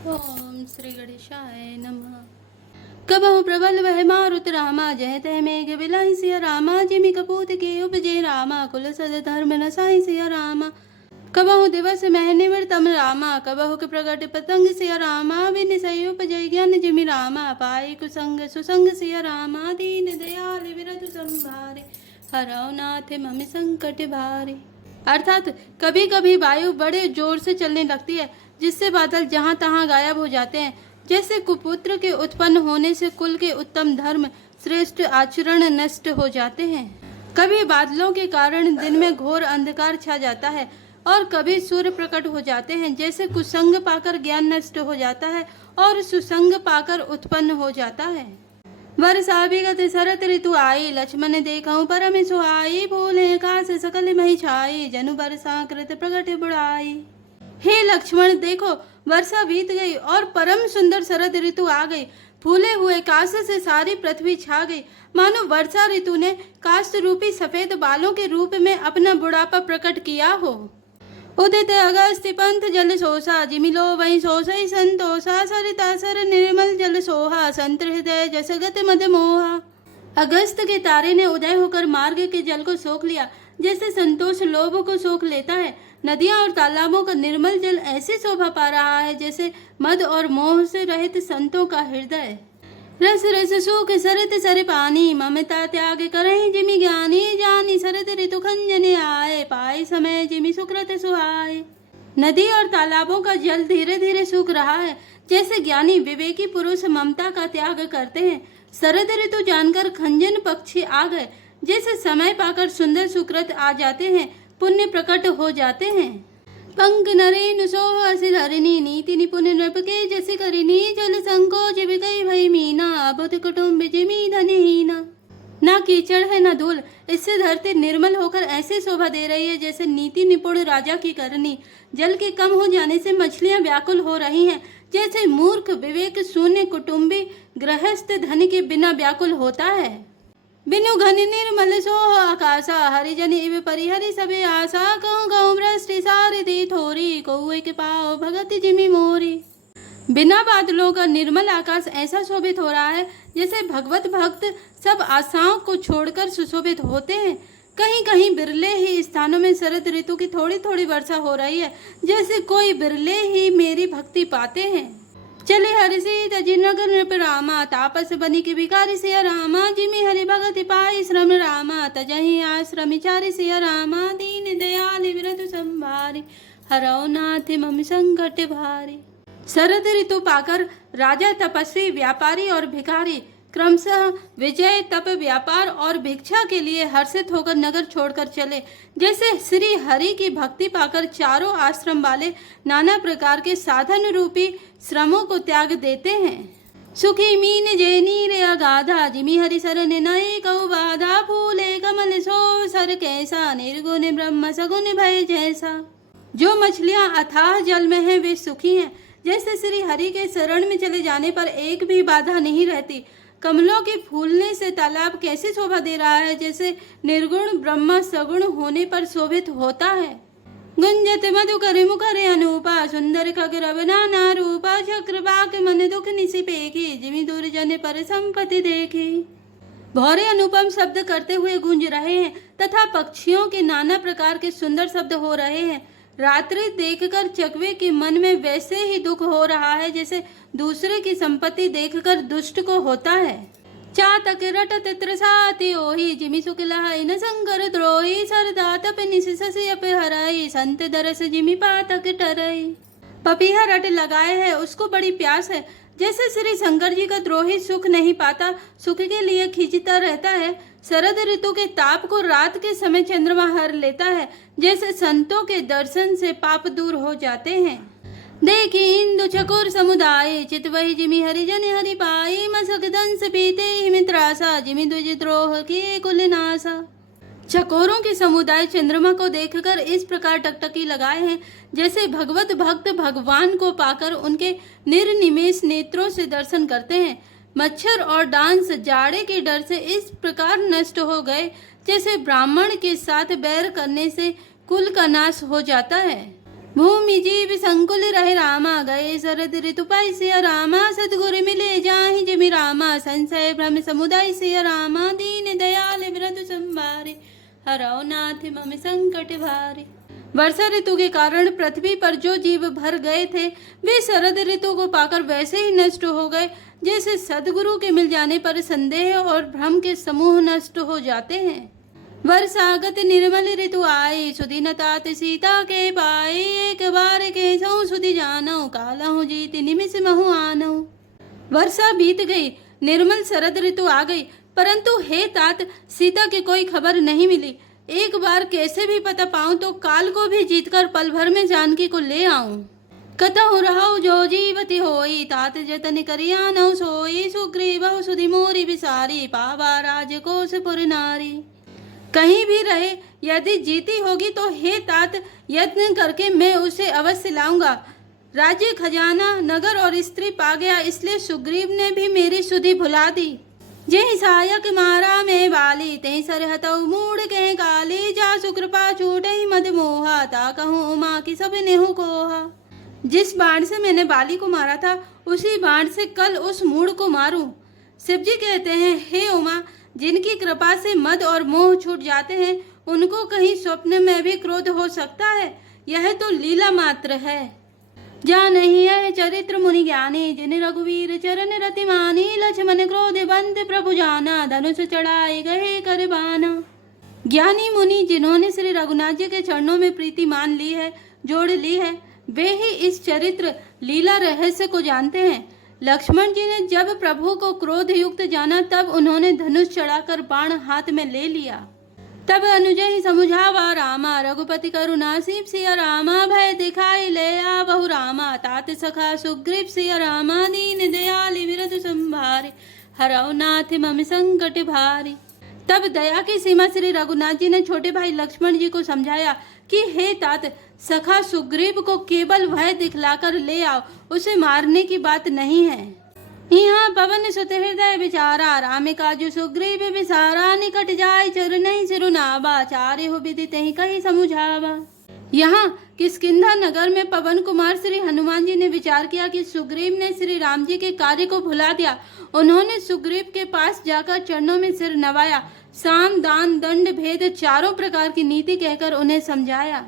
ओम श्री गणेशाय नमः। कबहु प्रबल वह मारुत रामा, जय तय मेघ बिलाहि सिया रामा। जिमि कपूत के उपजे रामा, कुल सद धर्म नसाई सिया रामा। कबहु दिवस मह निवृतम रामा, कबहु के प्रगट पतंग सिया रामा। विन सही उपजय ज्ञान जिमि रामा, पाई कुसंग सुसंग सिया रामा। दीन दयाल विरधु संभारे, हरौ नाथ मम संकट भारे। अर्थात कभी कभी वायु बड़े जोर से चलने लगती है, जिससे बादल जहाँ तहाँ गायब हो जाते हैं। जैसे कुपुत्र के उत्पन्न होने से कुल के उत्तम धर्म श्रेष्ठ आचरण नष्ट हो जाते हैं। कभी बादलों के कारण दिन में घोर अंधकार छा जाता है और कभी सूर्य प्रकट हो जाते हैं। जैसे कुसंग पाकर ज्ञान नष्ट हो जाता है और सुसंग पाकर उत्पन्न हो जाता है। वर्षा विगत शरत ऋतु आई, लक्ष्मण देखऊं परम सुहाई। भूले काश सकल मही छाई, जनु वर्षा कृत प्रगट बुढ़ाई। हे लक्ष्मण देखो, वर्षा बीत गई और परम सुंदर शरद ऋतु आ गई। फूले हुए काश से सारी पृथ्वी छा गई, मानो वर्षा ऋतु ने काष्ठ रूपी सफेद बालों के रूप में अपना बुढ़ापा प्रकट किया हो। उदित अगस्त पंथ जल सोसा, जिमिलो वही सोसई संतोषा। सरिता सर निर्मल जल सोहा, संत हृदय जसगत मद मोहा। अगस्त के तारे ने उदय होकर मार्ग के जल को सोख लिया, जैसे संतोष लोभ को सोख लेता है। नदियां और तालाबों का निर्मल जल ऐसी शोभा पा रहा है जैसे मद और मोह से रहित संतों का हृदय। रस रस सूख सरित सर पानी, ममता त्याग करहि जिमि ज्ञानी। जानी शरद ऋतु खंजने आए, पाए समय जिमि सुकृत सुहाए। नदी और तालाबों का जल धीरे धीरे सूख रहा है, जैसे ज्ञानी विवेकी पुरुष ममता का त्याग करते हैं। शरद ऋतु जानकर खंजन पक्षी आ गए, जैसे समय पाकर सुंदर सुकृत आ जाते हैं, पुण्य प्रकट हो जाते हैं। पंक नरेनु सोह असि धरिनी, नीति निपुण नृप के जसि करिनी। जल संकोच बिकई भई मीना, अबुध कुटुम्ब जिमि धनहीना। ना कीचड़ है ना धूल, इससे धरती निर्मल होकर ऐसे शोभा दे रही है जैसे नीति निपुण राजा की करनी। जल के कम हो जाने से मछलियां व्याकुल हो रही हैं, जैसे मूर्ख विवेक शून्य कुटुंबी गृहस्थ धन के बिना व्याकुल होता है। बिनु घन निर्मल सोह आकाशा, हरिजन इव परिहरि सबे आशा। कहूँ कहूँ भ्रष्टि सारथी थोरी, कौए के पाओ भगत जिमि मोरी। बिना बादलों का निर्मल आकाश ऐसा शोभित हो रहा है जैसे भगवत भक्त सब आशाओं को छोड़कर सुशोभित होते हैं। कहीं कहीं बिरले ही स्थानों में शरद ऋतु की थोड़ी थोड़ी वर्षा हो रही है, जैसे कोई बिरले ही मेरी भक्ति पाते हैं। चले हरिषि तजि नगर नृप रामा, तापस बनी के भिखारी सिया रामा। जिमि हरि भगति पाई श्रम रामा, तजहि आश्रम चारि सिया रामा। दीन दयाल विरधु संभारे, हरौ नाथ मम संकट भारे। शरद ऋतु पाकर राजा, तपस्वी, व्यापारी और भिखारी क्रमशः विजय, तप, व्यापार और भिक्षा के लिए हर्षित होकर नगर छोड़कर चले। जैसे श्री हरि की भक्ति पाकर चारों आश्रम वाले नाना प्रकार के साधन रूपी श्रमों को त्याग देते हैं। सुखी मीन जय नीर अगाधा, जिमि हरि सरन नए कहु बाधा। फूले कमल सो सर कैसा, निर्गुण ब्रह्म सगुण भय जैसा। जो मछलियां अथाह जल में हैं वे सुखी हैं, जैसे श्री हरि के शरण में चले जाने पर एक भी बाधा नहीं रहती। कमलों के फूलने से तालाब कैसे शोभा दे रहा है, जैसे निर्गुण ब्रह्म सगुण होने पर शोभित होता है। गुंजत मधुकर मुखरे अनूपा, सुंदर खगरव नाना रूपा। चक्रवाक मन दुख निसि पेखी, जिमि दुर्जन पर संपत्ति देखी। भौरे अनुपम शब्द करते हुए गूंज रहे हैं तथा पक्षियों के नाना प्रकार के सुंदर शब्द हो रहे हैं। रात्रि देखकर चकवे के मन में वैसे ही दुख हो रहा है जैसे दूसरे की संपत्ति देखकर दुष्ट को होता है। चातक रटत त्रसाति ओहि, जिमि सुखलहै न संकर द्रोही। सरदा तप निसि शशि अप हरै, संत दरस जिमि पातक टरै। पपीहा रट लगाए है, उसको बड़ी प्यास है। जैसे श्री शंकर जी का द्रोही सुख नहीं पाता, सुख के लिए खींचता रहता है। शरद ऋतु के ताप को रात के समय चंद्रमा हर लेता है, जैसे संतों के दर्शन से पाप दूर हो जाते हैं। देखी इंदु चकोर समुदाय, चित वही जिमि हरिजन हरि पाई। मसक दंस पीते हिमि त्रासा, जिमि द्विज द्रोह किए कुल नासा। चकोरों के समुदाय चंद्रमा को देखकर इस प्रकार टकटकी लगाए हैं, जैसे भगवत भक्त भगवान को पाकर उनके निर्निमेष नेत्रों से दर्शन करते हैं। मच्छर और डांस जाड़े के डर से इस प्रकार नष्ट हो गए, जैसे ब्राह्मण के साथ बैर करने से कुल का नाश हो जाता है। भूमि जीव संकुल रहे रामा, गए शरद ऋतु पाई सिया रामा, सतगुरु मिले जाहि जिमि रामा, संशय भ्रम समुदाय सिया रामा, दीन दयाल व्रत संभारे, हरौ नाथ मम संकट भारे। वर्षा ऋतु के कारण पृथ्वी पर जो जीव भर गए थे वे शरद ऋतु को पाकर वैसे ही नष्ट हो गए जैसे सदगुरु के मिल जाने पर संदेह और भ्रम के समूह नष्ट हो जाते हैं। वर्षागत निर्मल ऋतु आए, सुदिन तात सीता के पाए, एक बार के सौ सुधि जानौ, कालहु जीत निमिष महु आनौ। वर्षा बीत गई, निर्मल शरद ऋतु आ गई, परंतु हे तात सीता की कोई खबर नहीं मिली। एक बार कैसे भी पता पाऊं तो काल को भी जीतकर पल भर में जानकी को ले आऊं। कतहु रहौ जो जीवति होई, तात जतन करिया नौ सोई, सुग्रीवहु सुधि मोरी बिसारी, पावा राजकोषपुर नारी। कहीं भी रहे यदि जीती होगी तो हे तात यत्न करके मैं उसे अवश्य लाऊंगा। राज्य खजाना नगर और स्त्री पा गया, इसलिए सुग्रीव ने भी मेरी सुधि भुला दी। जेहि सहायक मारा में वाली, तेहि सरहतौ मूड के काली, जा सुकृपा छूटहि मद मोहा, ता कहूँ उमा की सब नेहु कोहा। जिस बाण से मैंने बाली को मारा था उसी बाण से कल उस मूड को मारूं। शिव जी कहते हैं, हे उमा, जिनकी कृपा से मद और मोह छूट जाते हैं उनको कहीं स्वप्न में भी क्रोध हो सकता है? यह तो लीला मात्र है। जा नहीं है चरित्र मुनि ज्ञानी, जिन रघुवीर चरण रति मानी, लक्ष्मण क्रोध बंद प्रभु जाना, धनुष चढ़ाए गए कर बाना। ज्ञानी मुनि जिन्होंने श्री रघुनाथ जी के चरणों में प्रीति मान ली है, जोड़ ली है, वे ही इस चरित्र लीला रहस्य को जानते हैं। लक्ष्मण जी ने जब प्रभु को क्रोध युक्त जाना तब उन्होंने धनुष चढ़ाकर बाण हाथ में ले लिया। तब अनुजहि समुझावा रामा, रघुपति करुणा सीप सिया रामा, भय दिखाई ले आ बहु रामा, तात सखा सुग्रीव सिया रामा, दीन दयाल विरत संभारे, हरौ नाथ मम संकट भारी। तब दया की सीमा श्री रघुनाथ जी ने छोटे भाई लक्ष्मण जी को समझाया कि हे तात, सखा सुग्रीव को केवल भय दिखलाकर ले आओ, उसे मारने की बात नहीं है। यहाँ पवन सुत हृदय विचारा, राम काजु सुग्रीव विसारा, निकट जाय चरण सिरुनावा, चारे हो विदित ही कही समुझावा। यहाँ किष्किंधा नगर में पवन कुमार श्री हनुमान जी ने विचार किया कि सुग्रीव ने श्री राम जी के कार्य को भुला दिया। उन्होंने सुग्रीव के पास जाकर चरणों में सिर नवाया, साम दान दंड भेद चारों प्रकार की नीति कहकर उन्हें समझाया।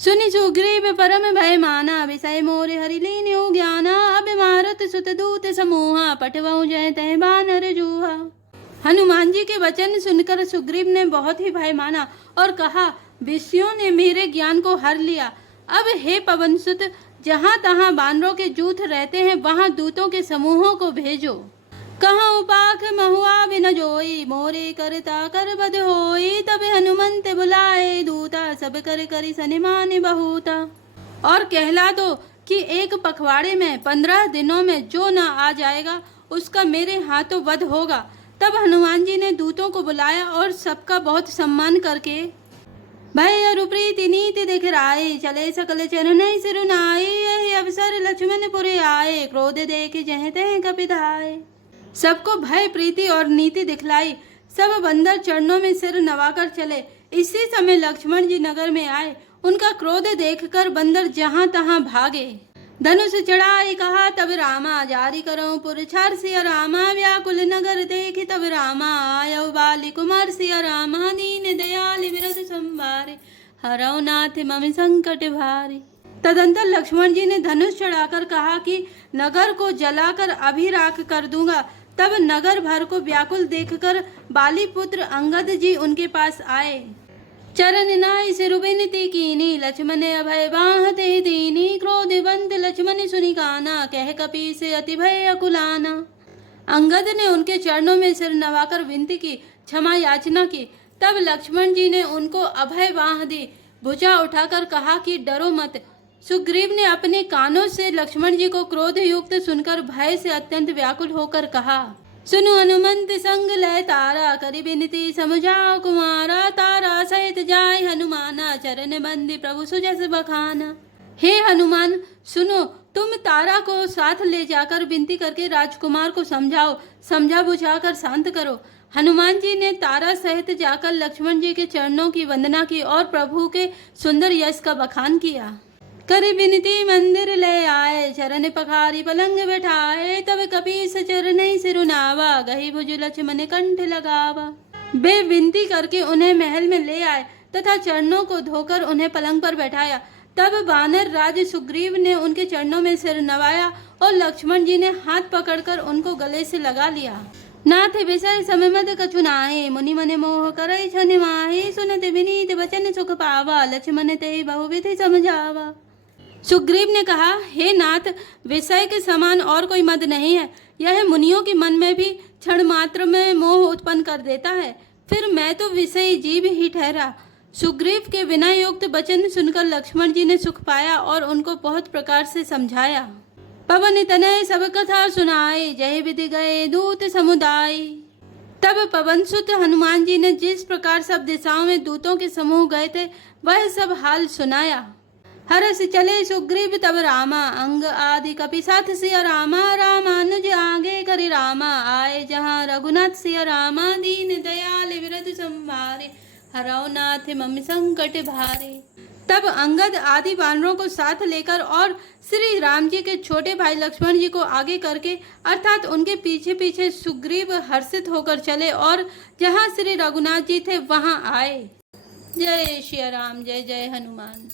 सुनि सुग्रीव परम भय माना, विषय मोरे हरि लीन्यो ज्ञाना, अभिमारत सुत दूत समूहा, पटवऊ जय तय बानर जूहा। हनुमान जी के वचन सुनकर सुग्रीव ने बहुत ही भय माना और कहा, विषयों ने मेरे ज्ञान को हर लिया। अब हे पवन सुत, जहाँ तहाँ बानरों के जूथ रहते हैं वहाँ दूतों के समूहों को भेजो। कहूँ पाख महुआ बिन जोई, मोरे करता कर बद होई, तब हनुमंत बुलाए दूता, सब कर करी सनिमान बहुता। और कहला दो कि एक पखवाड़े में 15 दिनों में जो न आ जाएगा उसका मेरे हाथों वध होगा। तब हनुमान जी ने दूतों को बुलाया और सबका बहुत सम्मान करके भय अरु प्रीति नीति दिखराए, चले सकल चरण सिरुनाए, यही अवसर लक्ष्मणपुरे आए, क्रोध देख जह तह कपिधाए। सबको भय प्रीति और नीति दिखलाई, सब बंदर चरणों में सिर नवाकर चले। इसी समय लक्ष्मण जी नगर में आए, उनका क्रोध देखकर बंदर जहां तहां भागे। धनुष चढ़ाई कहा तब रामा, जारी करो पुरछार सिया रामा, व्याकुल नगर देख तब रामा, आयो बाली कुमार सिया रामा, दीन दयाल विरत संभारे, हरौ नाथ मम संकट भारी। तदंतर लक्ष्मण जी ने धनुष चढ़ाकर कहा कि नगर को जलाकर अभी राख कर दूंगा। तब नगर भर को व्याकुल देखकर बाली पुत्र अंगद जी उनके पास आए। चरण नाई सिर विनती कीनी, लक्ष्मण अभय बाहते दीनी, क्रोधवंत लक्ष्मण सुनि काना, कह कपि से अति भय अकुलाना। अंगद ने उनके चरणों में सिर नवाकर विनती की, क्षमा याचना की। तब लक्ष्मण जी ने उनको अभय बाह दी, भुजा उठाकर कहा कि डरो मत। सुग्रीव ने अपने कानों से लक्ष्मण जी को क्रोध युक्त सुनकर भय से अत्यंत व्याकुल होकर कहा, सुनो हनुमंत संग लय तारा, करि विनती समझाओ कुमारा, तारा सहित जाय हनुमाना, चरण बंदी प्रभु सुजस बखाना। हे हनुमान सुनो, तुम तारा को साथ ले जाकर विनती करके राजकुमार को समझाओ, समझा बुझाकर शांत करो। हनुमान जी ने तारा सहित जाकर लक्ष्मण जी के चरणों की वंदना की और प्रभु के सुंदर यश का बखान किया। करे विनती मंदिर ले आए, चरण पखारी पलंग बैठाए, तब कपीस चरण सिरुनावा, गही भुज लक्ष्मण कंठ लगावा। वे विनती करके उन्हें महल में ले आए तथा चरणों को धोकर उन्हें पलंग पर बैठाया। तब वानर राज सुग्रीव ने उनके चरणों में सिर नवाया और लक्ष्मण जी ने हाथ पकड़कर उनको गले से लगा लिया। नाथ विषय समय मत कछु नाहि, मुनि मन मोह करई छनि माहि, सुनत विनीत वचन सुख पावा, लक्ष्मण ते बहुविधि समझावा। सुग्रीव ने कहा, हे नाथ, विषय के समान और कोई मद नहीं है। यह मुनियों के मन में भी क्षण मात्र में मोह उत्पन्न कर देता है, फिर मैं तो विषयी जीव ही ठहरा। सुग्रीव के विनय युक्त वचन सुनकर लक्ष्मण जी ने सुख पाया और उनको बहुत प्रकार से समझाया। पवन तनय सब कथा सुनाए, जय विधि गए दूत समुदाय। तब पवन सुत हनुमान जी ने जिस प्रकार सब दिशाओं में दूतों के समूह गए थे वह सब हाल सुनाया। हरस चले सुग्रीव तब रामा, अंग आदि कपि साथ सिया रामा, रामानुज आगे करि रामा, आए जहाँ रघुनाथ सिया रामा, दीन दयाल विरध संभारे, हरौ नाथ मम संकट भारे। तब अंगद आदि वानरों को साथ लेकर और श्री राम जी के छोटे भाई लक्ष्मण जी को आगे करके अर्थात उनके पीछे पीछे सुग्रीव हर्षित होकर चले और जहाँ श्री रघुनाथ जी थे वहाँ आए। जय श्री राम, जय जय हनुमान।